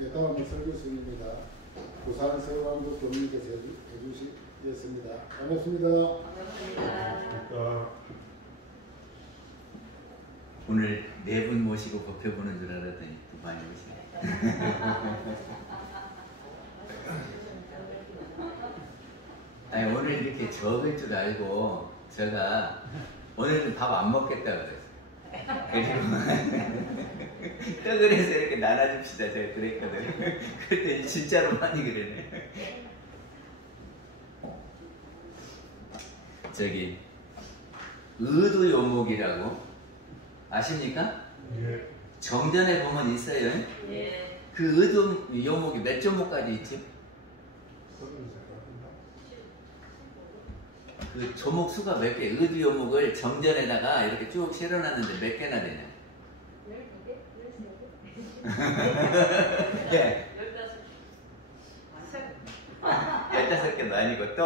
예, 다음은 설교수입니다. 부산 서울왕국 교민께서 해주시겠습니다. 반갑습니다. 반갑습니다. 오늘 네 분 모시고 법회 보는 줄 알았더니 또 많이 오시네. 아니, 오늘 이렇게 적을 줄 알고 제가 오늘은 밥 안 먹겠다 그랬어요. 그리고 떡을 해서 이렇게 나눠줍시다 제가 그랬거든요. 그랬더니 진짜로 많이 그러네. 저기 의도요목이라고 아십니까? 예. 정전에 보면 있어요. 예. 그 의도요목이 몇 조목까지 있지? 그 조목 수가 몇 개? 의도요목을 정전에다가 이렇게 쭉 실어놨는데 몇 개나 되냐? 12개? 예. 15개. 15개도 아니고 또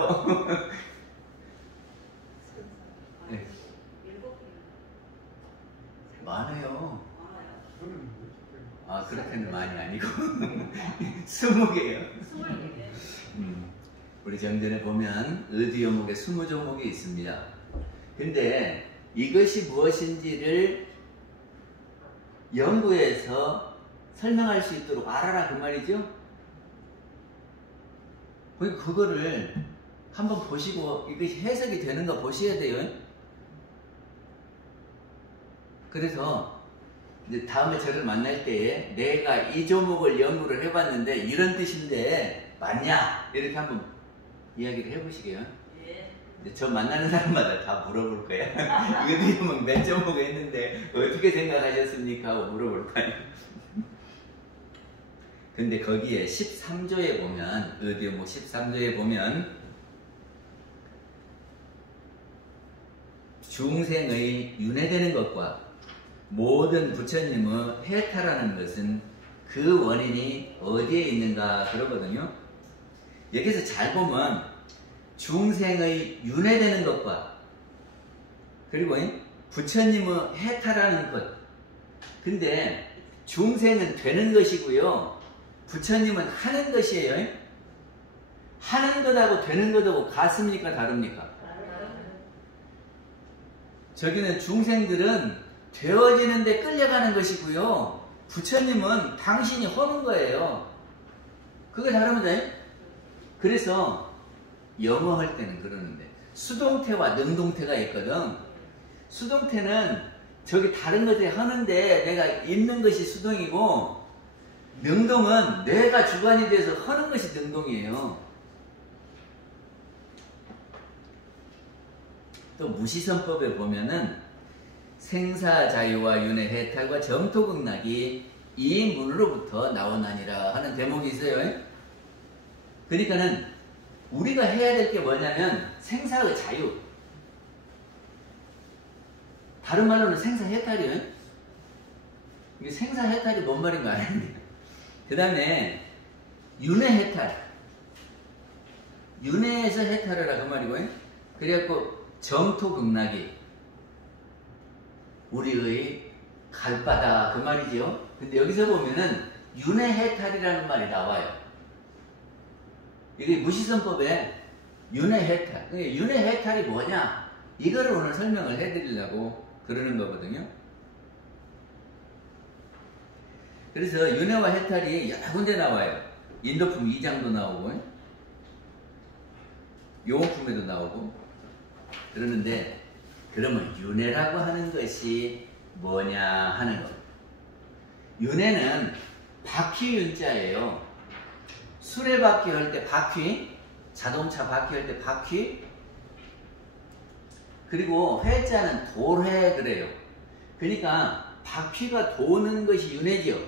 네. 7개. 많아요. 많아요. 아, 그렇게는 많이 아니고 20개예요. 20개. 우리 정전에 보면 의도요목에 20조목이 있습니다. 근데 이것이 무엇인지를 연구해서 설명할 수 있도록 알아라 그 말이죠. 그거를 한번 보시고 이것이 해석이 되는가 보셔야 돼요. 그래서 이제 다음에 저를 만날 때에 내가 이 조목을 연구를 해봤는데 이런 뜻인데 맞냐? 이렇게 한번 이야기를 해보시게요. 예. 저 만나는 사람마다 다 물어볼 거야. 의도요목 몇 조목 했는데 어떻게 생각하셨습니까? 하고 물어볼 거야. 근데 거기에 13조에 보면 의도요목 13조에 보면 중생의 윤회되는 것과 모든 부처님의 해탈하는 것은 그 원인이 어디에 있는가 그러거든요. 여기서 잘 보면 중생의 윤회되는 것과 그리고 부처님의 해탈하는 것. 근데 중생은 되는 것이고요. 부처님은 하는 것이에요. 하는 것하고 되는 것하고 같습니까? 다릅니까? 저기는 중생들은 되어지는데 끌려가는 것이고요. 부처님은 당신이 하는 거예요. 그게 다릅니다. 그래서 영어 할 때는 그러는데 수동태와 능동태가 있거든. 수동태는 저기 다른 것에 하는데 내가 있는 것이 수동이고, 능동은 내가 주관이 돼서 하는 것이 능동이에요. 또 무시선법에 보면은 생사자유와 윤회 해탈과 정토극락이 이 문으로부터 나오나니라 하는 대목이 있어요. 그러니까는 우리가 해야 될 게 뭐냐면 생사의 자유. 다른 말로는 생사해탈이에요. 이게 생사해탈이 뭔 말인가 아는데. 그 다음에 윤회해탈. 윤회에서 해탈을 하고 말이고요. 그래갖고 정토극락이 우리의 갈바다 그 말이죠. 근데 여기서 보면은 윤회해탈이라는 말이 나와요. 이게 무시선법에 윤회해탈. 윤회해탈이 뭐냐? 이거를 오늘 설명을 해드리려고 그러는 거거든요. 그래서 윤회와 해탈이 여러 군데 나와요. 인도품 2장도 나오고 요원품에도 나오고 그러는데, 그러면 윤회라고 하는 것이 뭐냐 하는 것. 윤회는 바퀴윤자예요. 수레바퀴 할 때 바퀴, 자동차 바퀴 할 때 바퀴, 그리고 회자는 돌회 그래요. 그러니까 바퀴가 도는 것이 윤회죠.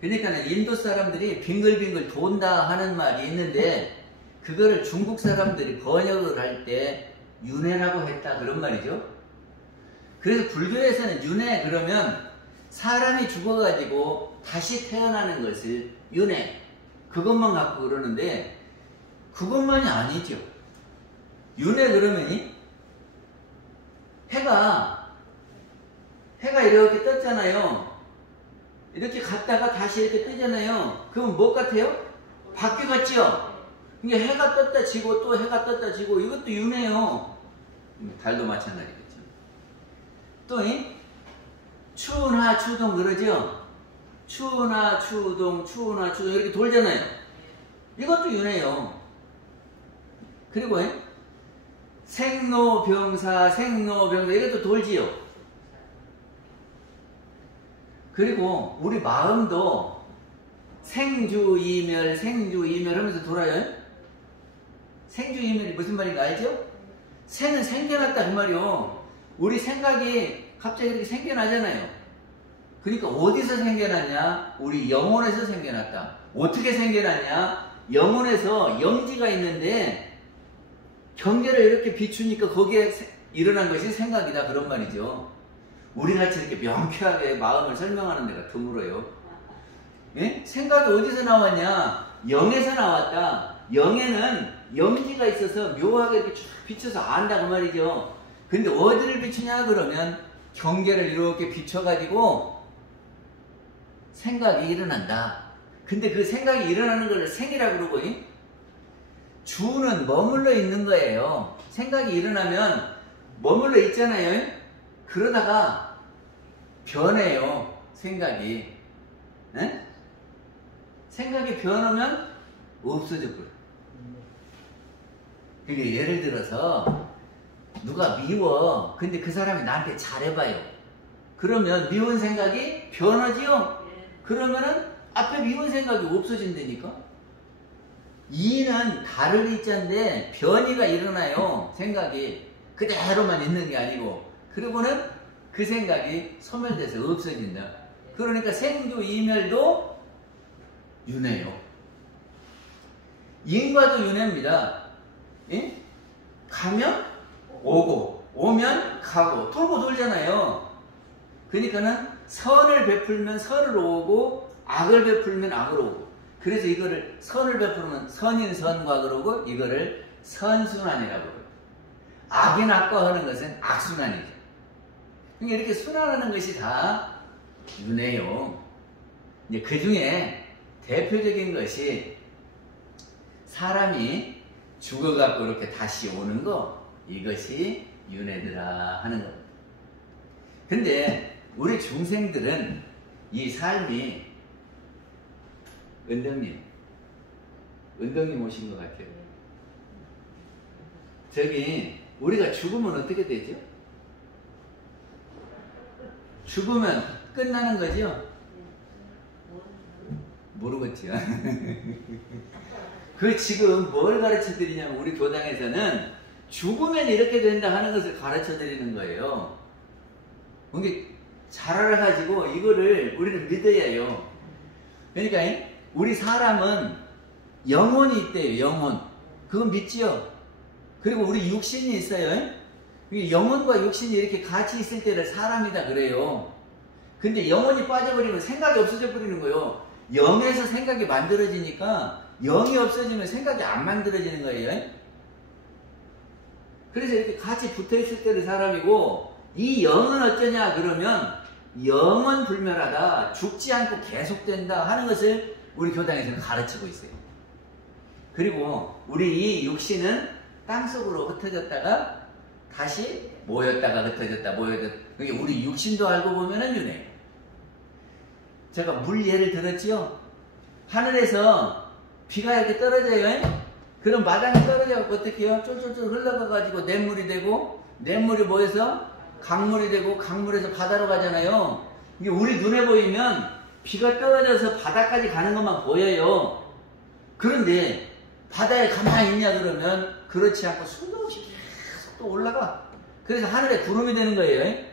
그러니까 인도 사람들이 빙글빙글 돈다 하는 말이 있는데, 그거를 중국 사람들이 번역을 할 때 윤회라고 했다 그런 말이죠. 그래서 불교에서는 윤회 그러면 사람이 죽어가지고 다시 태어나는 것을 윤회, 그것만 갖고 그러는데 그것만이 아니죠. 윤회 그러면 해가 이렇게 떴잖아요. 이렇게 갔다가 다시 이렇게 뜨잖아요. 그럼 뭐 같아요? 바퀴 같죠? 이게 해가 떴다 지고 또 해가 떴다 지고 이것도 윤회요. 달도 마찬가지겠죠. 또 추나 추동 그러죠? 추나 추동 추나 추동 이렇게 돌잖아요. 이것도 윤회요. 그리고 생로병사 생로병사 이것도 돌지요. 그리고 우리 마음도 생주이멸 생주이멸 하면서 돌아요. 생주이멸이 무슨 말인가 알죠? 생은 생겨났다 그 말이요. 우리 생각이 갑자기 이렇게 생겨나잖아요. 그러니까 어디서 생겨났냐? 우리 영혼에서 생겨났다. 어떻게 생겨났냐? 영혼에서 영지가 있는데 경계를 이렇게 비추니까 거기에 일어난 것이 생각이다 그런 말이죠. 우리같이 이렇게 명쾌하게 마음을 설명하는 데가 드물어요. 예? 생각이 어디서 나왔냐? 영에서 나왔다. 영에는 영지가 있어서 묘하게 이렇게 쭉 비춰서 안다 그 말이죠. 근데 어디를 비추냐 그러면 경계를 이렇게 비춰가지고 생각이 일어난다. 근데 그 생각이 일어나는 걸 생이라고 그러고 주는 머물러 있는 거예요. 생각이 일어나면 머물러 있잖아요. 그러다가 변해요. 생각이. 에? 생각이 변하면 없어져 버려. 그게 예를 들어서 누가 미워. 근데 그 사람이 나한테 잘해봐요. 그러면 미운 생각이 변하지요? 그러면은 앞에 미운 생각이 없어진다니까? 이는 다를 이자인데 변이가 일어나요. 생각이 그대로만 있는 게 아니고. 그리고는 그 생각이 소멸돼서 없어진다. 그러니까 생주 이멸도 윤회요. 인과도 윤회입니다. 예? 가면 오고 오면 가고 돌고 돌잖아요. 그러니까는 선을 베풀면 선을 오고 악을 베풀면 악을 오고. 그래서 이거를 선을 베풀면 선인 선과 그러고 이거를 선순환이라고 그래요. 악인 악과하는 것은 악순환이죠. 그러니까 이렇게 순환하는 것이 다 윤회요. 이제 그 중에 대표적인 것이 사람이 죽어갖고 이렇게 다시 오는 거, 이것이 윤회더라 하는 겁니다. 근데 우리 중생들은 이 삶이 은덕님 오신 것 같아요. 저기 우리가 죽으면 어떻게 되죠? 죽으면 끝나는 거죠? 모르겠죠. 그 지금 뭘 가르쳐 드리냐면 우리 교당에서는 죽으면 이렇게 된다 하는 것을 가르쳐 드리는 거예요. 그게 잘 알아가지고 이거를 우리는 믿어야 해요. 그러니까 우리 사람은 영혼이 있대요. 영혼. 그건 믿지요. 그리고 우리 육신이 있어요. 영혼과 육신이 이렇게 같이 있을 때를 사람이다 그래요. 근데 영혼이 빠져버리면 생각이 없어져 버리는 거예요. 영에서 생각이 만들어지니까 영이 없어지면 생각이 안 만들어지는 거예요. 그래서 이렇게 같이 붙어있을 때를 사람이고, 이 영은 어쩌냐 그러면 영은 불멸하다, 죽지 않고 계속된다 하는 것을 우리 교당에서는 가르치고 있어요. 그리고 우리 이 육신은 땅속으로 흩어졌다가 다시 모였다가 흩어졌다 그게 우리 육신도 알고 보면은 윤회예요. 제가 물 예를 들었지요. 하늘에서 비가 이렇게 떨어져요. 그럼 마당에 떨어져서 어떻게 해요? 쫄쫄쫄 흘러가가지고 냇물이 되고, 냇물이 모여서 강물이 되고, 강물에서 바다로 가잖아요. 이게 우리 눈에 보이면 비가 떨어져서 바다까지 가는 것만 보여요. 그런데 바다에 가만히 있냐 그러면 그렇지 않고 수도 없이 계속 또 올라가. 그래서 하늘에 구름이 되는 거예요.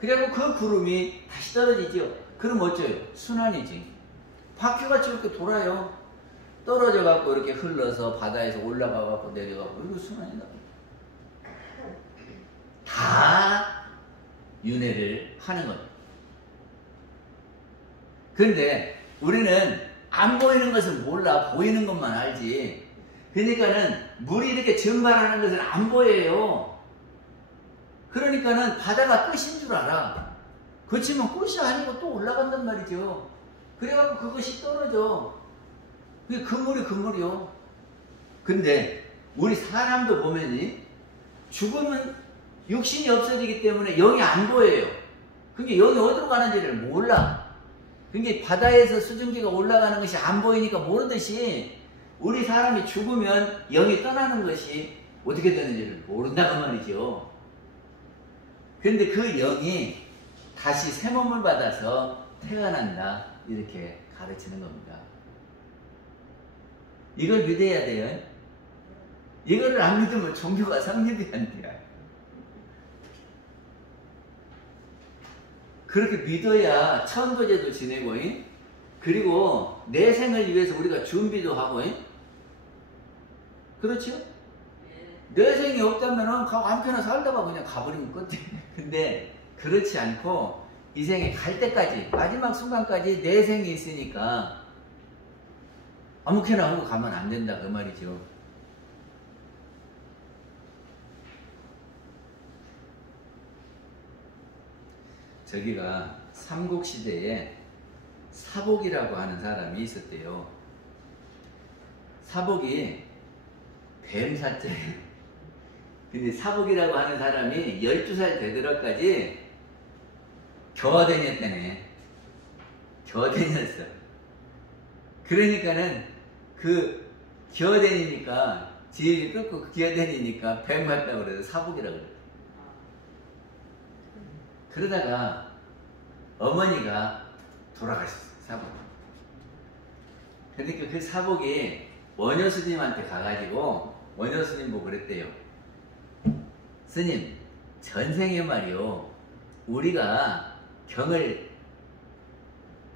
그리고 그 구름이 다시 떨어지죠. 그럼 어째요? 순환이지. 바퀴같이 이렇게 돌아요. 떨어져 갖고 이렇게 흘러서 바다에서 올라가 갖고 내려가고, 이거 순환이다. 다 윤회를 하는 거예요. 그런데 우리는 안 보이는 것은 몰라. 보이는 것만 알지. 그러니까는 물이 이렇게 증발하는 것은 안 보여요. 그러니까는 바다가 끝인 줄 알아. 그렇지만 끝이 아니고 또 올라간단 말이죠. 그래갖고 그것이 떨어져. 그게 그물이요. 근데 우리 사람도 보면이 죽으면 육신이 없어지기 때문에 영이 안 보여요. 그게 영이 어디로 가는지를 몰라. 그게 바다에서 수증기가 올라가는 것이 안 보이니까 모르듯이 우리 사람이 죽으면 영이 떠나는 것이 어떻게 되는지를 모른다고 말이죠. 그런데 그 영이 다시 새 몸을 받아서 태어난다 이렇게 가르치는 겁니다. 이걸 믿어야 돼요. 이거를 안 믿으면 종교가 성립이 안 돼요. 그렇게 믿어야 천도제도 지내고, 그리고 내 생을 위해서 우리가 준비도 하고, 그렇죠? 내 생이 없다면 아무렇게나 살다가 그냥 가버리면 끝이에요. 근데 그렇지 않고 이 생에 갈 때까지, 마지막 순간까지 내 생이 있으니까 아무렇게나 하고 가면 안 된다 그 말이죠. 저기가 삼국시대에 사복이라고 하는 사람이 있었대요. 사복이 뱀사자예요. 근데 사복이라고 하는 사람이 12살 되더라까지 겨와댕이었다네. 겨와댕이였어. 그러니까는 그 겨와댕이니까 지혜를 끊고 겨와댕이니까 뱀 같다고 그래서 사복이라고 그래요. 그러다가 어머니가 돌아가셨어요. 사복. 그러니까 그 사복이 원효 스님한테 가가지고 원효 스님 보고 그랬대요. 스님, 전생에 말이요, 우리가 경을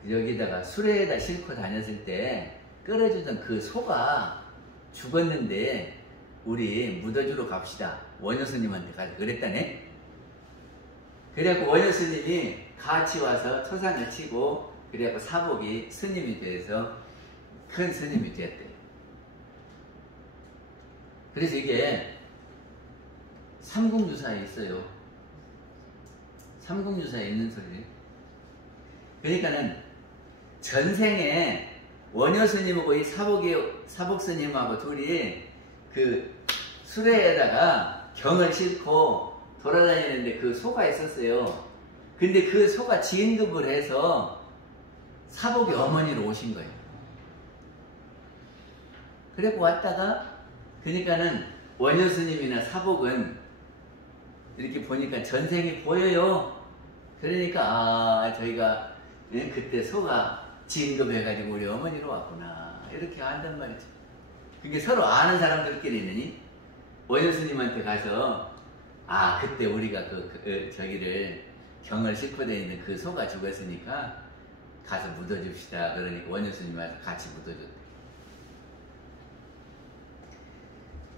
여기다가 수레에다 싣고 다녔을 때 끌어주던 그 소가 죽었는데 우리 묻어주러 갑시다. 원효 스님한테 가서 그랬다네. 그래갖고 원효 스님이 같이 와서 초상을 치고, 그래갖고 사복이 스님이 돼서 큰 스님이 되었대요. 그래서 이게 삼국유사에 있어요. 삼국유사에 있는 소리예요. 그러니까는 전생에 원효 스님하고 이 사복 스님하고 둘이 그 수레에다가 경을 싣고 돌아다니는데 그 소가 있었어요. 근데 그 소가 진급을 해서 사복이 어머니로 오신 거예요. 그래고 왔다가, 그러니까는 원효 스님이나 사복은 이렇게 보니까 전생이 보여요. 그러니까 저희가 그때 소가 진급해가지고 우리 어머니로 왔구나 이렇게 안단 말이죠. 그게 서로 아는 사람들끼리는 원효 스님한테 가서 그때 우리가 저기를 경을 싣고 다니는 그 소가 죽었으니까 가서 묻어줍시다. 그러니까 원효 스님한테 같이 묻어줬대.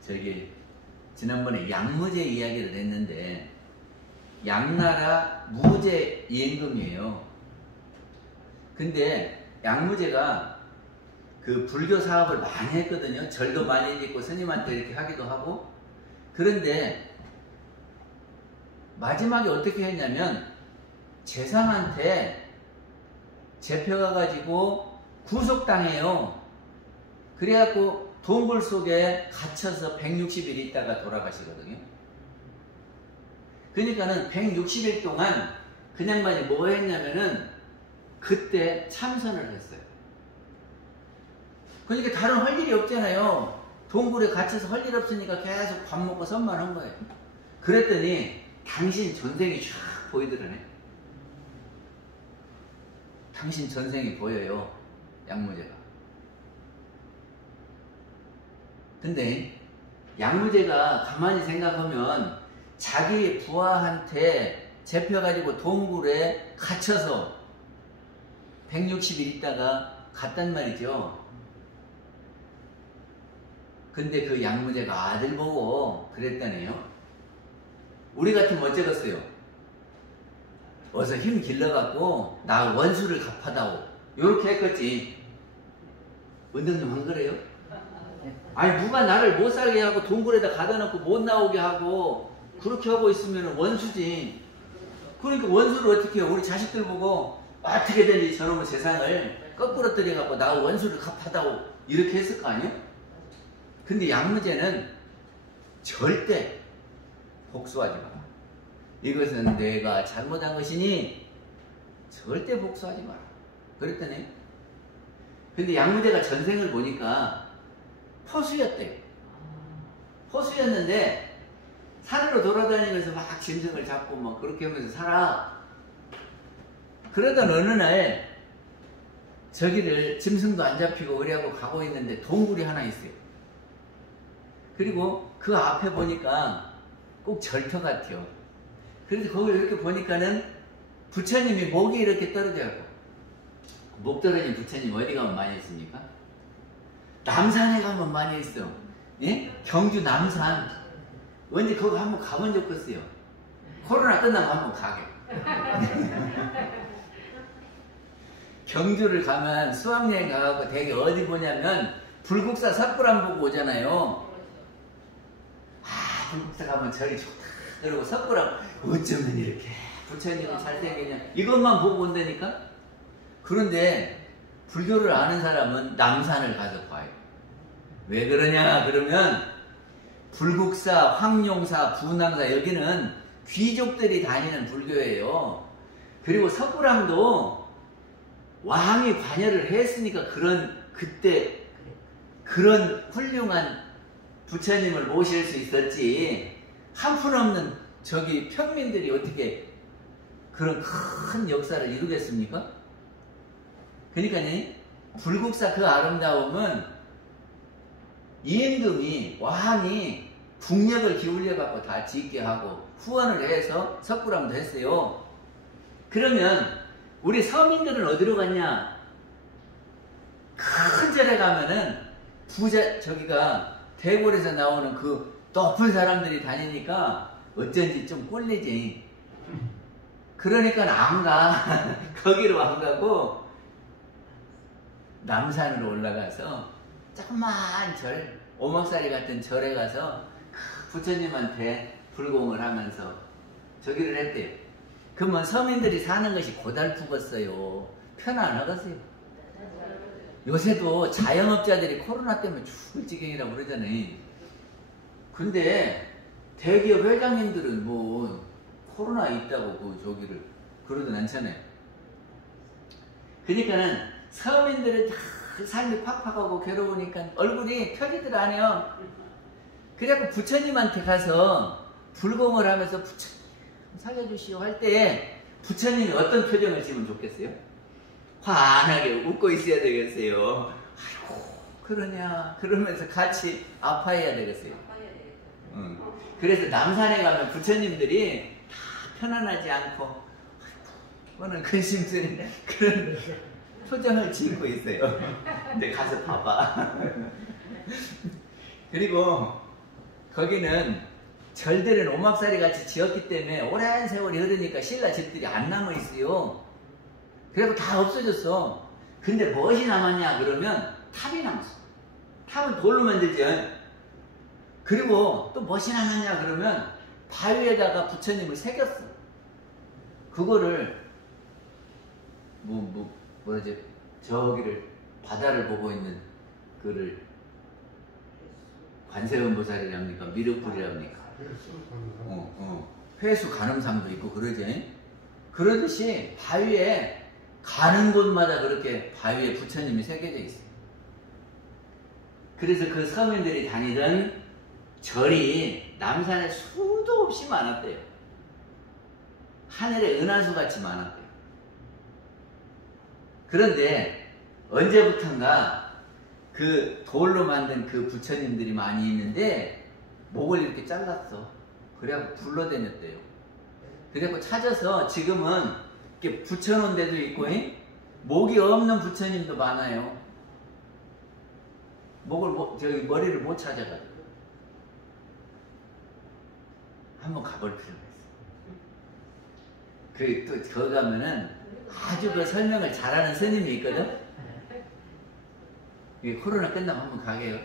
저기 지난번에 양무제 이야기를 했는데, 양나라 무제 임금이에요. 근데 양무제가 그 불교 사업을 많이 했거든요. 절도 많이 짓고 스님한테 이렇게 하기도 하고. 그런데 마지막에 어떻게 했냐면 재상한테 잡혀가가지고 구속당해요. 그래갖고 동굴 속에 갇혀서 160일 있다가 돌아가시거든요. 그러니까는 160일 동안 그 양반이 뭐 했냐면은 그때 참선을 했어요. 그러니까 다른 할 일이 없잖아요. 동굴에 갇혀서 할 일 없으니까 계속 밥 먹고 선만 한 거예요. 그랬더니 당신 전생이 쫙 보이더라네. 당신 전생이 보여요. 양무제가. 근데 양무제가 가만히 생각하면 자기 부하한테 잡혀가지고 동굴에 갇혀서 160일 있다가 갔단 말이죠. 근데 그 양무제가 아들 보고 그랬다네요. 우리 같으면 어쩌겠어요? 어서 힘 길러갖고 나 원수를 갚아다오 요렇게 했겠지. 원장님 안 그래요? 아니 누가 나를 못 살게 하고 동굴에다 가다 놓고 못 나오게 하고 그렇게 하고 있으면 원수지. 그러니까 원수를 어떻게 해요? 우리 자식들 보고 어떻게든지 저놈의 세상을 거꾸로 들여갖고 나 원수를 갚아다오 이렇게 했을 거 아니에요? 근데 양무제는 절대 복수하지 마라. 이것은 내가 잘못한 것이니 절대 복수하지 마라. 그랬더니 근데 양무제가 전생을 보니까 포수였대요. 포수였는데 산으로 돌아다니면서 막 짐승을 잡고 막 그렇게 하면서 살아. 그러던 어느 날 저기를 짐승도 안 잡히고 의뢰하고 가고 있는데 동굴이 하나 있어요. 그리고 그 앞에 보니까 꼭 절터 같아요. 그래서 거기 이렇게 보니까는 부처님이 목이 이렇게 떨어져 있고, 목 떨어진 부처님 어디 가면 많이 있습니까? 남산에 가면 많이 있어. 예? 경주 남산. 언제 거기 한번 가본 적 없어요. 코로나 끝나면 한번 가게. 경주를 가면 수학여행 가고 되게 어디 보냐면 불국사 석굴암 보고 오잖아요. 아, 불국사 가면 절이 좋다. 그리고 석굴암 어쩌면 이렇게 부처님이 잘생겼냐 이것만 보고 온다니까. 그런데 불교를 아는 사람은 남산을 가서 봐요. 왜 그러냐 그러면 불국사, 황룡사, 분황사 여기는 귀족들이 다니는 불교예요. 그리고 석굴암도 왕이 관여를 했으니까 그때 그런 훌륭한 부처님을 모실 수 있었지. 한푼없는 저기 평민들이 어떻게 그런 큰 역사를 이루겠습니까? 그러니까 불국사 그 아름다움은 임금이 왕이 국력을 기울여 갖고 다 짓게 하고 후원을 해서 석굴암도 했어요. 그러면 우리 서민들은 어디로 갔냐? 큰 절에 가면은 저기가 대궐에서 나오는 그 높은 사람들이 다니니까 어쩐지 좀 꼴리지. 그러니까 안 가. 거기로 안 가고 남산으로 올라가서 조그만 절, 오막살이 같은 절에 가서 부처님한테 불공을 하면서 저기를 했대요. 그러면 서민들이 사는 것이 고달프겠어요. 편안하겠어요. 요새도 자영업자들이 코로나 때문에 죽을 지경이라고 그러잖아요. 근데 대기업 회장님들은 뭐 코로나 있다고 저기를 그러진 않잖아요. 그러니까는 서민들은 다 삶이 팍팍하고 괴로우니까 얼굴이 펴지들 않아요. 그래갖고 부처님한테 가서 불공을 하면서 부처님 살려주시오 할 때 부처님이 어떤 표정을 지으면 좋겠어요? 환하게 웃고 있어야 되겠어요. 아이고 그러냐 그러면서 같이 아파해야 되겠어요. 그래서 남산에 가면 부처님들이 다 편안하지 않고 아이고 그거는 근심 쓰는 그런 표정을 짓고 있어요. 근데 가서 봐봐. 그리고 거기는 절들은 오막살이 같이 지었기 때문에 오랜 세월이 흐르니까 신라 집들이 안 남아있어요. 그래서 다 없어졌어. 근데 무엇이 남았냐 그러면 탑이 남았어. 탑은 돌로 만들죠. 그리고 또 무엇이 남았냐 그러면 바위에다가 부처님을 새겼어. 그거를 뭐지 저기를 바다를 보고 있는 그를 관세음보살이랍니까 미륵불이랍니까 회수 간음상도 있고 그러지. 그러듯이 바위에 가는 곳마다 그렇게 바위에 부처님이 새겨져 있어요. 그래서 그 서민들이 다니던 절이 남산에 수도 없이 많았대요. 하늘에 은하수 같이 많았대요. 그런데 언제부턴가 그 돌로 만든 그 부처님들이 많이 있는데 목을 이렇게 잘랐어. 그래갖고 굴러다녔대요. 그래갖고 찾아서 지금은 이렇게 붙여놓은 데도 있고 목이 없는 부처님도 많아요. 머리를 못 찾아가지고 한번 가볼 필요가 있어. 또 거기 가면은 아주 그 설명을 잘하는 스님이 있거든. 이게 코로나 끝나면 한번 가게요.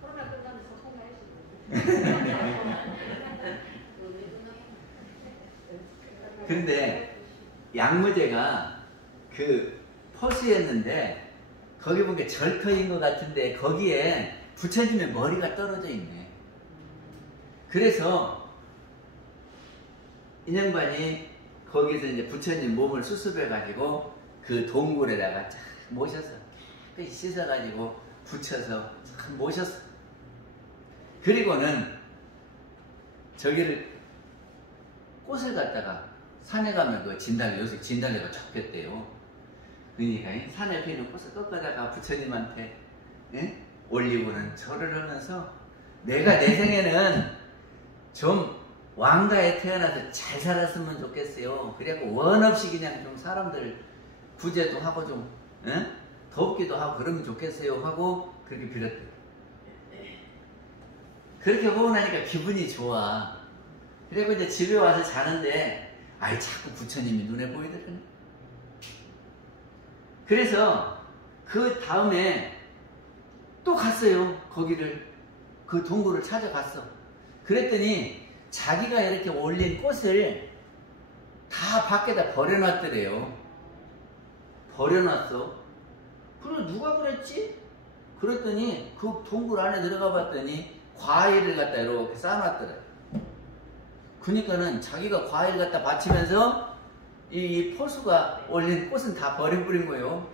코로나 끝나면 소통해야지. 근데 양무제가 그 포수였는데 거기 보니까 절터인 것 같은데 거기에 부처님의 머리가 떨어져 있네. 그래서 인형반이 거기서 이제 부처님 몸을 수습해가지고 그 동굴에다가 쫙 모셔서 깨끗이 씻어가지고 붙여서 쫙 모셨어. 그리고는 저기를 꽃을 갖다가 산에 가면 그 진달래, 요새 진달래가 쫙 폈대요. 그러니까 산에 피는 꽃을 꺾어다가 부처님한테 올리고는 절을 하면서 내가 내 생에는 좀 왕가에 태어나서 잘 살았으면 좋겠어요. 그래갖고 원 없이 그냥 좀 사람들 구제도 하고 좀 돕기도 하고 그러면 좋겠어요 하고 그렇게 빌었대요. 그렇게 하고 나니까 기분이 좋아. 그리고 이제 집에 와서 자는데 아이 자꾸 부처님이 눈에 보이더라네. 그래서 그 다음에 또 갔어요. 거기를 그 동굴을 찾아갔어. 그랬더니 자기가 이렇게 올린 꽃을 다 밖에다 버려놨더래요. 버려놨어. 그래 누가 그랬지? 그랬더니 그 동굴 안에 들어가 봤더니 과일을 갖다 이렇게 쌓아놨더래. 그러니까는 자기가 과일 갖다 바치면서 이 포수가 올린 꽃은 다 버려버린 거예요.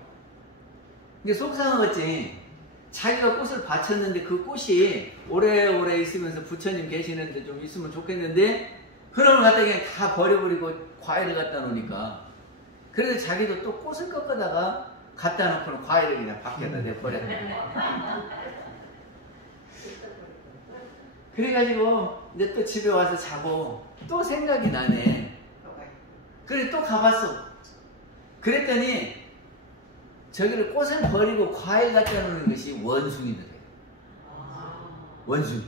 이게 속상하겠지. 자기가 꽃을 바쳤는데 그 꽃이 오래오래 있으면서 부처님 계시는데 좀 있으면 좋겠는데 그런 걸 갖다 그냥 다 버려버리고 과일을 갖다 놓으니까 그래서 자기도 또 꽃을 꺾어다가 갖다 놓고는 과일을 그냥 밖에다 내버렸네. 그래가지고 이제 또 집에 와서 자고 또 생각이 나네. 그래 또 가봤어. 그랬더니 저기를 꽃을 버리고 과일 갖다 놓는 것이 원숭이들이에요. 원숭이.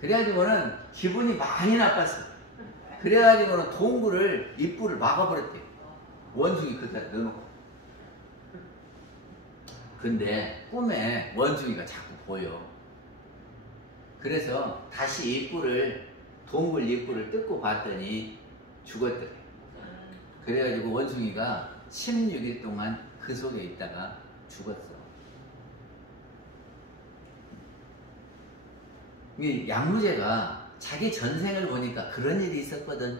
그래가지고는 기분이 많이 나빴어. 그래가지고는 동굴을 입구를 막아버렸대요. 원숭이 그다 넣어놓고. 근데 꿈에 원숭이가 자꾸 보여. 그래서 다시 입구를 동굴 입구를 뜯고 봤더니 죽었더래. 그래가지고 원숭이가 16일 동안 그 속에 있다가 죽었어. 이 양무제가 자기 전생을 보니까 그런 일이 있었거든.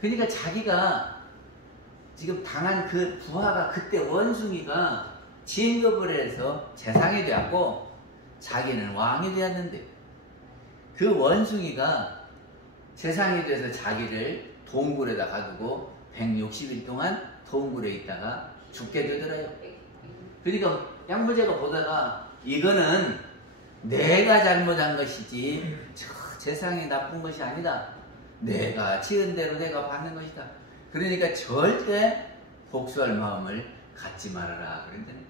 그러니까 자기가 지금 당한 그 부하가 그때 원숭이가 진급을 해서 재상이 되었고 자기는 왕이 되었는데 그 원숭이가 재상이 돼서 자기를 동굴에다 가두고 160일 동안 동굴에 있다가 죽게 되더라요. 그러니까 양무제가 보다가 이거는 내가 잘못한 것이지 저 재상이 나쁜 것이 아니다. 내가 지은 대로 내가 받는 것이다. 그러니까 절대 복수할 마음을 갖지 말아라 그랬더니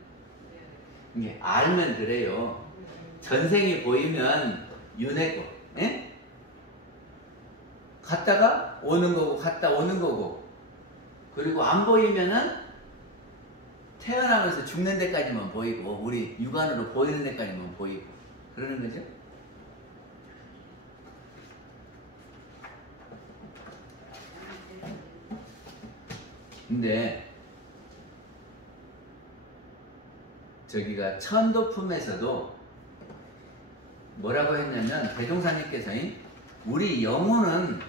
이게 알면 그래요. 전생이 보이면 윤회고 갔다가 오는 거고 갔다 오는 거고 그리고 안 보이면은 태어나면서 죽는 데까지만 보이고 우리 육안으로 보이는 데까지만 보이고 그러는 거죠. 근데 저기가 천도품에서도 뭐라고 했냐면 대종사님께서 우리 영혼은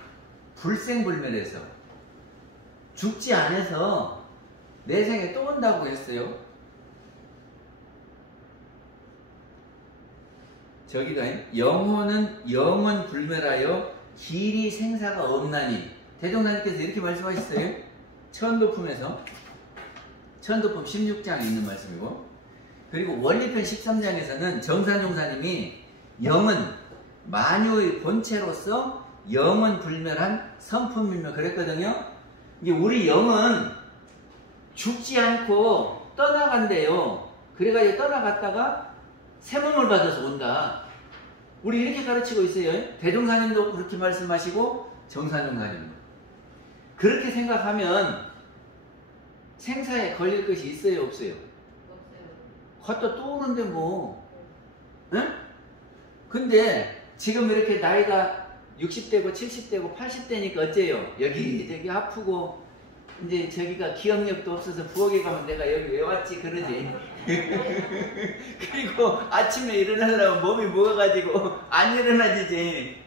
불생불멸해서 죽지 않아서 내 생에 또 온다고 했어요. 저기가 영혼은 영원 불멸하여 길이 생사가 없나니 대종사님께서 이렇게 말씀하셨어요. 천도품에서 천도품 16장에 있는 말씀이고 그리고 원리편 13장에서는 정산종사님이 영은 만유의 본체로서 영원 불멸한 성품이며 그랬거든요. 이게 우리 영은 죽지 않고 떠나간대요. 그래가지고 떠나갔다가 새 몸을 받아서 온다. 우리 이렇게 가르치고 있어요. 대종사님도 그렇게 말씀하시고 정산종사님도. 그렇게 생각하면 생사에 걸릴 것이 있어요, 없어요? 갔다 또 오는데 뭐. 응? 근데 지금 이렇게 나이가 60대고 70대고 80대니까 어째요? 여기 아프고 이제 저기가 기억력도 없어서 부엌에 가면 내가 여기 왜 왔지 그러지. 그리고 아침에 일어나려면 몸이 무거워가지고 안 일어나지지.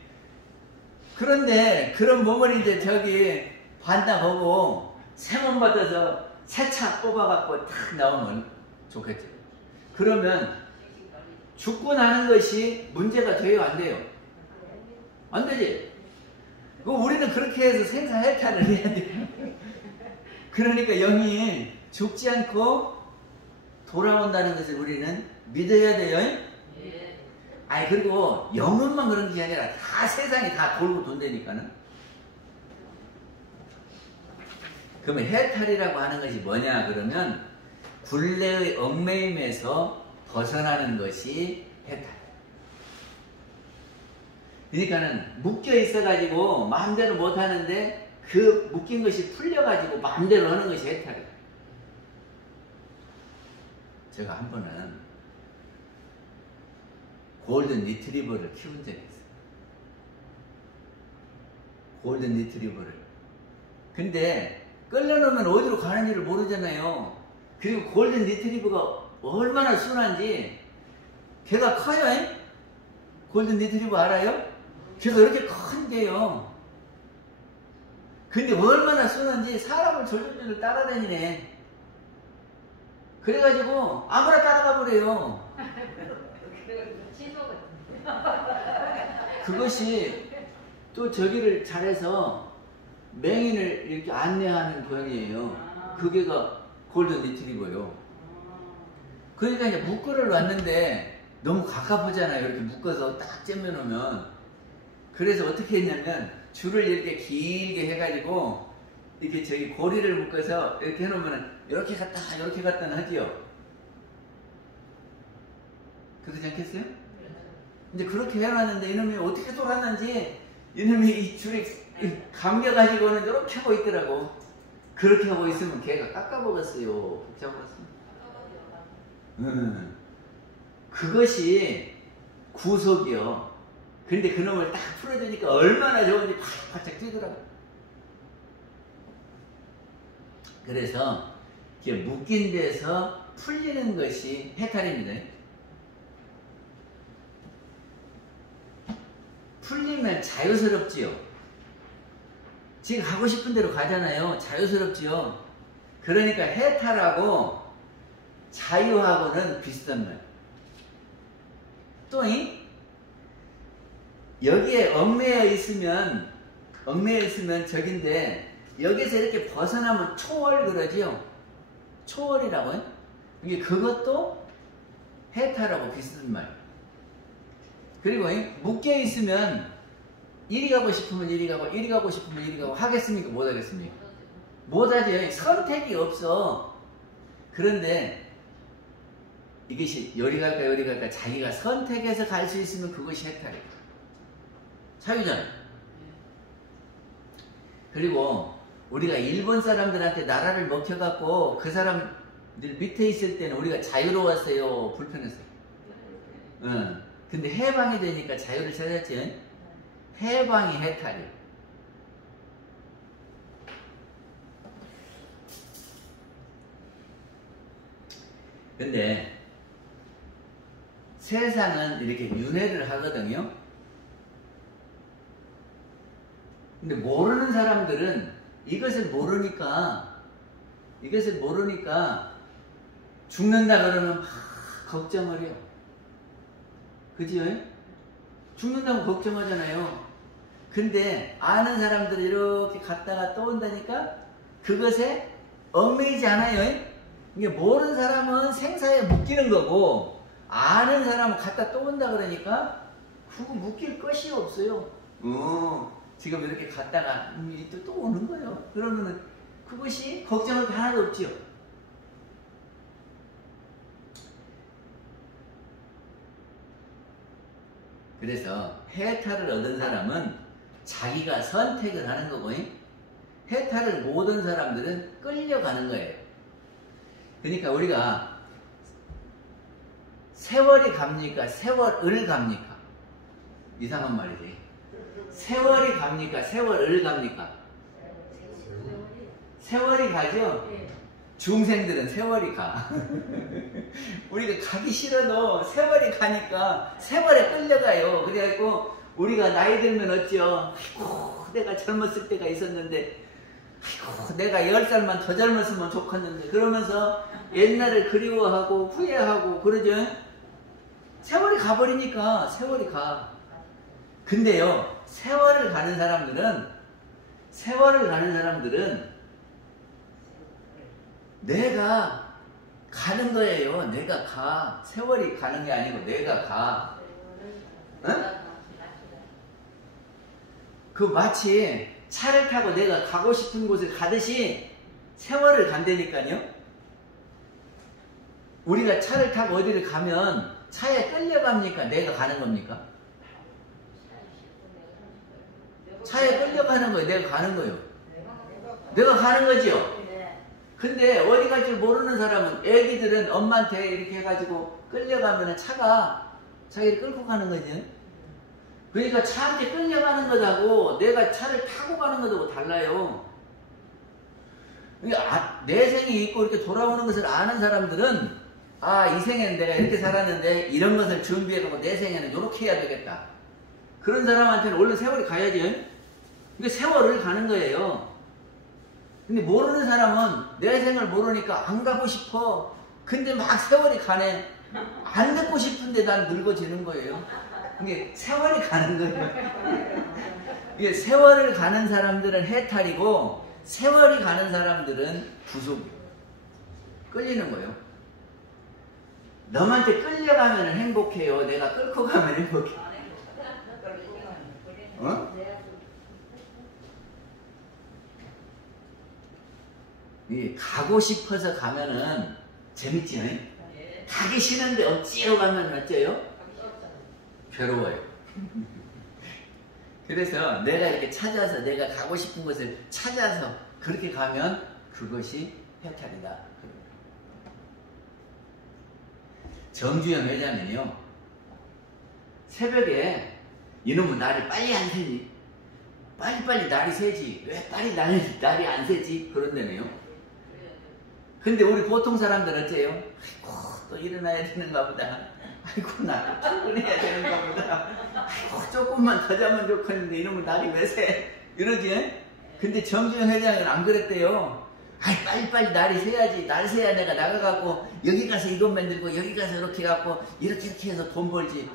그런데 그런 몸을 이제 저기 반납하고 새몸 받아서 새 차 뽑아갖고 탁 나오면 좋겠죠. 그러면 죽고 나는 것이 문제가 돼요, 안 돼요? 안 되지? 우리는 그렇게 해서 생사해탈을 해야 돼요. 그러니까 영이 죽지 않고 돌아온다는 것을 우리는 믿어야 돼요. 아니, 그리고 영혼만 그런 게 아니라 다 세상이 다 돌고 돈다니까는. 그러면 해탈이라고 하는 것이 뭐냐 그러면 굴레의 얽매임에서 벗어나는 것이 해탈. 그러니까는 묶여 있어가지고 마음대로 못하는데 그 묶인 것이 풀려가지고 마음대로 하는 것이 해탈이에요. 제가 한 번은 골든 리트리버를 키운 적이 있어요. 골든 리트리버를. 근데 끌려놓으면 어디로 가는지를 모르잖아요. 그리고 골든 리트리버가 얼마나 순한지. 걔가 커요. 골든 리트리버 알아요? 걔가 이렇게 큰데요. 근데 얼마나 순한지 사람을 졸졸졸 따라다니네. 그래가지고 아무나 따라가 버려요. 그것이 또 저기를 잘해서 맹인을 이렇게 안내하는 고양이에요. 그게가 골든 리트리버요. 그러니까 이제 묶어를 놨는데 너무 가깝하잖아요. 이렇게 묶어서 딱 잼겨놓으면. 그래서 어떻게 했냐면 줄을 이렇게 길게 해가지고 이렇게 저기 고리를 묶어서 이렇게 해놓으면 이렇게 갔다 이렇게 갔다 하지요. 그러지 않겠어요? 이제 그렇게 해놨는데 이놈이 어떻게 돌았는지 이놈이 이 줄이 감겨가지고는 이렇게 하고 있더라고. 그렇게 하고 있으면 걔가 깎아먹었어요. 붙잡았습니다. 그것이 구속이요. 근데 그놈을 딱 풀어주니까 얼마나 좋은지 바짝 뛰더라고. 그래서 이렇게 묶인 데서 풀리는 것이 해탈입니다. 풀리면 자유스럽지요. 지금 가고 싶은 대로 가잖아요. 자유스럽지요. 그러니까 해탈하고 자유하고는 비슷한 말. 또 여기에 얽매여 있으면 적인데 여기서 이렇게 벗어나면 초월 그러지요. 초월이라고요. 이게 그것도 해탈하고 비슷한 말. 그리고 묶여 있으면 이리 가고 싶으면 이리 가고 이리 가고 싶으면 이리 가고 하겠습니까? 못 하겠습니까? 못 하죠. 선택이 없어. 그런데 이것이 요리 갈까 자기가 선택해서 갈 수 있으면 그것이 해탈이에요. 자유잖아요. 그리고 우리가 일본 사람들한테 나라를 먹혀갖고 그 사람들 밑에 있을 때는 우리가 자유로웠어요? 불편했어요? 근데 해방이 되니까 자유를 찾았지. 해방이 해탈이에요. 근데 세상은 이렇게 윤회를 하거든요. 근데 모르는 사람들은 이것을 모르니까 죽는다 그러면 막 걱정을 해요. 그지요? 죽는다고 걱정하잖아요. 근데 아는 사람들이 이렇게 갔다가 또 온다니까 그것에 얽매이지 않아요. 이게 모르는 사람은 생사에 묶이는 거고 아는 사람은 갔다 또 온다 그러니까 그거 묶일 것이 없어요. 지금 이렇게 갔다가 또 오는 거예요. 그러면은 그것이 걱정할 게 하나도 없지요. 그래서 해탈을 얻은 사람은 자기가 선택을 하는 거고, 해탈을 못 얻은 사람들은 끌려가는 거예요. 그러니까 우리가 세월이 갑니까? 세월을 갑니까? 이상한 말이지. 세월이 갑니까? 세월을 갑니까? 세월이 가죠? 중생들은 세월이 가. 우리가 가기 싫어도 세월이 가니까 세월에 끌려가요. 그래갖고 우리가 나이 들면 어찌요? 아이고, 내가 젊었을 때가 있었는데, 아이고, 내가 10살만 더 젊었으면 좋겠는데, 그러면서 옛날을 그리워하고 후회하고 그러죠? 세월이 가버리니까 세월이 가. 근데요, 세월을 가는 사람들은 내가 가는 거예요. 내가 가. 세월이 가는 게 아니고 내가 가. 응? 그 마치 차를 타고 내가 가고 싶은 곳을 가듯이 세월을 간다니까요. 우리가 차를 타고 어디를 가면 차에 끌려갑니까? 내가 가는 겁니까? 차에 끌려가는 거예요. 내가 가는 거예요. 내가 가는 거죠. 근데 어디 갈 줄 모르는 사람은, 애기들은 엄마한테 이렇게 해가지고 끌려가면 차가 자기를 끌고 가는 거지. 그러니까 차한테 끌려가는 것하고 내가 차를 타고 가는 것하고 달라요. 그러니까 내 생이 있고 이렇게 돌아오는 것을 아는 사람들은, 아, 이 생에는 내가 이렇게 살았는데 이런 것을 준비해가고 내 생에는 이렇게 해야 되겠다. 그런 사람한테는 얼른 세월이 가야지. 근데 세월을 가는 거예요. 근데 모르는 사람은 내 생을 모르니까 안 가고 싶어. 근데 막 세월이 가네. 안 듣고 싶은데 난 늙어지는 거예요. 이게 세월이 가는 거예요. 이게 세월을 가는 사람들은 해탈이고, 세월이 가는 사람들은 구속이에요. 끌리는 거예요. 너한테 끌려가면 행복해요. 내가 끌고 가면 행복해. 어? 가고 싶어서 가면은 재밌지, 가기 싫은데 어찌로 가면 어째요? 괴로워요. 그래서 내가 이렇게 찾아서, 내가 가고 싶은 곳을 찾아서 그렇게 가면 그것이 해탈이다. 정주영 회장은요, 새벽에 이놈은 날이 빨리 안 새니? 빨리빨리 날이 새지. 왜 빨리 날이 안 새지? 그런다네요. 근데 우리 보통 사람들은 어째요? 아이고, 또 일어나야 되는가 보다. 아이고, 나 출근해야 되는가 보다. 아이고, 조금만 더 자면 좋겠는데 이놈은 날이 왜 새? 이러지? 근데 정주영 회장은 안 그랬대요. 아이, 빨리빨리 날이 새야지. 날 새야 내가 나가갖고 여기 가서 이것 만들고 여기 가서 이렇게 갖고 이렇게 해서 돈 벌지.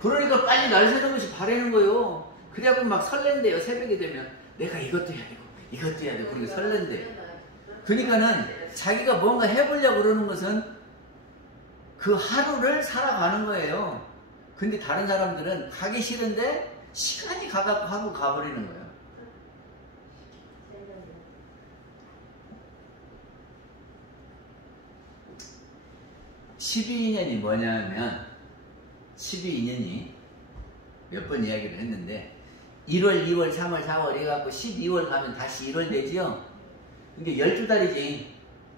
그러니까 빨리 날 새는 것이 바라는 거예요. 그래갖고 막 설렌대요. 새벽이 되면 내가 이것도 해야 되고 이것도 해야 되고 그러니까 설렌대요. 그러니까는 자기가 뭔가 해보려고 그러는 것은 그 하루를 살아가는 거예요. 근데 다른 사람들은 가기 싫은데 시간이 가갖고 하고 가버리는 거예요. (12인연이) 뭐냐면 12인연이 몇 번 이야기를 했는데 1월, 2월, 3월, 4월 해갖고 12월 가면 다시 1월 되지요. 그러니까 12달이지.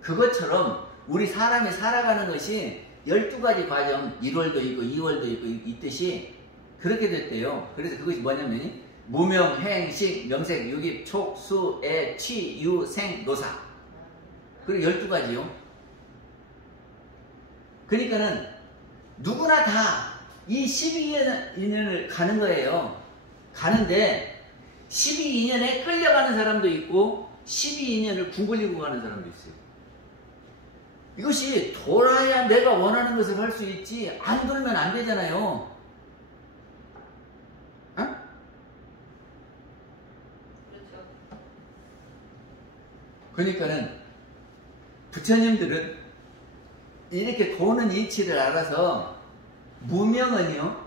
그것처럼 우리 사람이 살아가는 것이 12가지 과정, 1월도 있고 2월도 있고 있듯이 그렇게 됐대요. 그래서 그것이 뭐냐면 무명, 행, 식, 명색, 유깁, 촉, 수, 애, 취, 유, 생, 노사. 그리고 12가지요. 그러니까는 누구나 다 이 12인연을 가는 거예요. 가는데 12인연에 끌려가는 사람도 있고 12인연을 궁굴리고 가는 사람도 있어요. 이것이 돌아야 내가 원하는 것을 할 수 있지, 안 돌면 안 되잖아요. 어? 그렇죠. 그러니까는 부처님들은 이렇게 도는 이치를 알아서 무명은요,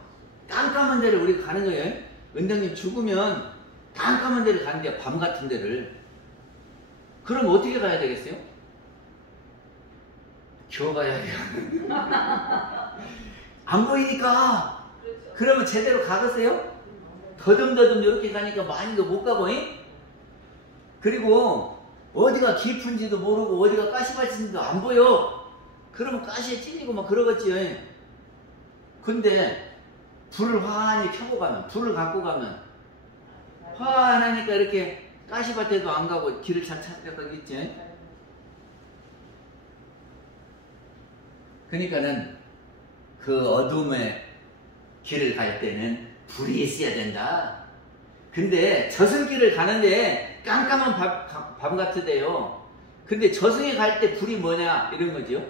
깜깜한 데를 우리가 가는 거예요. 은장님 죽으면 깜깜한 데를 가는데, 밤 같은 데를. 그럼 어떻게 가야 되겠어요? 겨가야 돼요. 안 보이니까. 그렇죠. 그러면 제대로 가겠어요? 더듬더듬 이렇게 가니까 많이도 못 가보잉? 그리고 어디가 깊은지도 모르고 어디가 가시밭인지도 안 보여. 그러면 가시에 찔리고 막 그러겠지. 근데 불을 환히 켜고 가면, 불을 갖고 가면 화 안 하니까 이렇게 가시밭에도 안 가고 길을 잘 찾아가겠지. 그러니까는 그 어둠의 길을 갈 때는 불이 있어야 된다. 근데 저승길을 가는데 깜깜한 밤 같으대요. 근데 저승에 갈 때 불이 뭐냐 이런 거죠.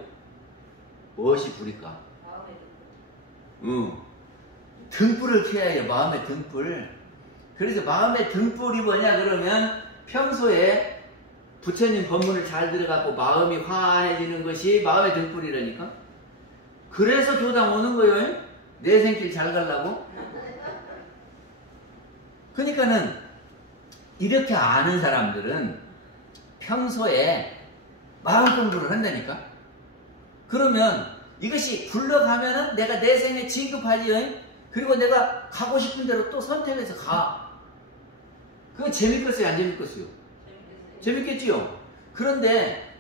무엇이 불일까? 등불을 켜야 해요. 마음의 등불. 그래서 마음의 등불이 뭐냐 그러면 평소에 부처님 법문을 잘 들어갖고 마음이 화해지는 것이 마음의 등불이라니까. 그래서 교당 오는 거예요. 내 생길 잘 가려고. 그러니까는 이렇게 아는 사람들은 평소에 마음 공부를 한다니까. 그러면 이것이 굴러가면은 내가 내 생에 진급하지. 그리고 내가 가고 싶은 대로 또 선택해서 가. 그거 재밌겠어요? 안 재밌겠어요? 재밌겠지요? 그런데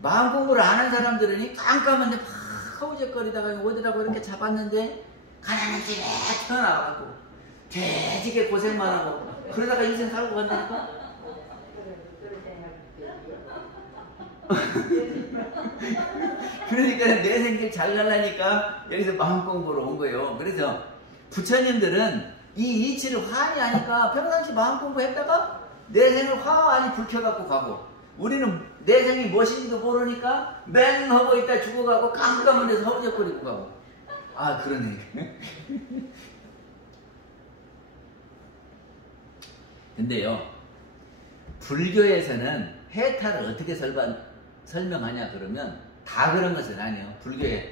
마음 공부를 안 한 사람들은 깜깜한데 막 허우적거리다가 어디라고 이렇게 잡았는데 가라는 집에 태어나가고 대지게 고생만 하고 그러다가 인생 살고 간다니까? 그러니까 내 생길 잘 가려니까 여기서 마음 공부로 온 거예요. 그래서 부처님들은 이 이치를 환히 하니까 평상시 마음 공부했다가 내 생을 환히 불켜갖고 가고, 우리는 내 생이 무엇인지도 모르니까 맹하고 있다 죽어가고 깜깜한 데서 허우적거리고 가고. 아 그러네. 근데요, 불교에서는 해탈을 어떻게 설명하냐 그러면 다 그런 것은 아니에요. 불교에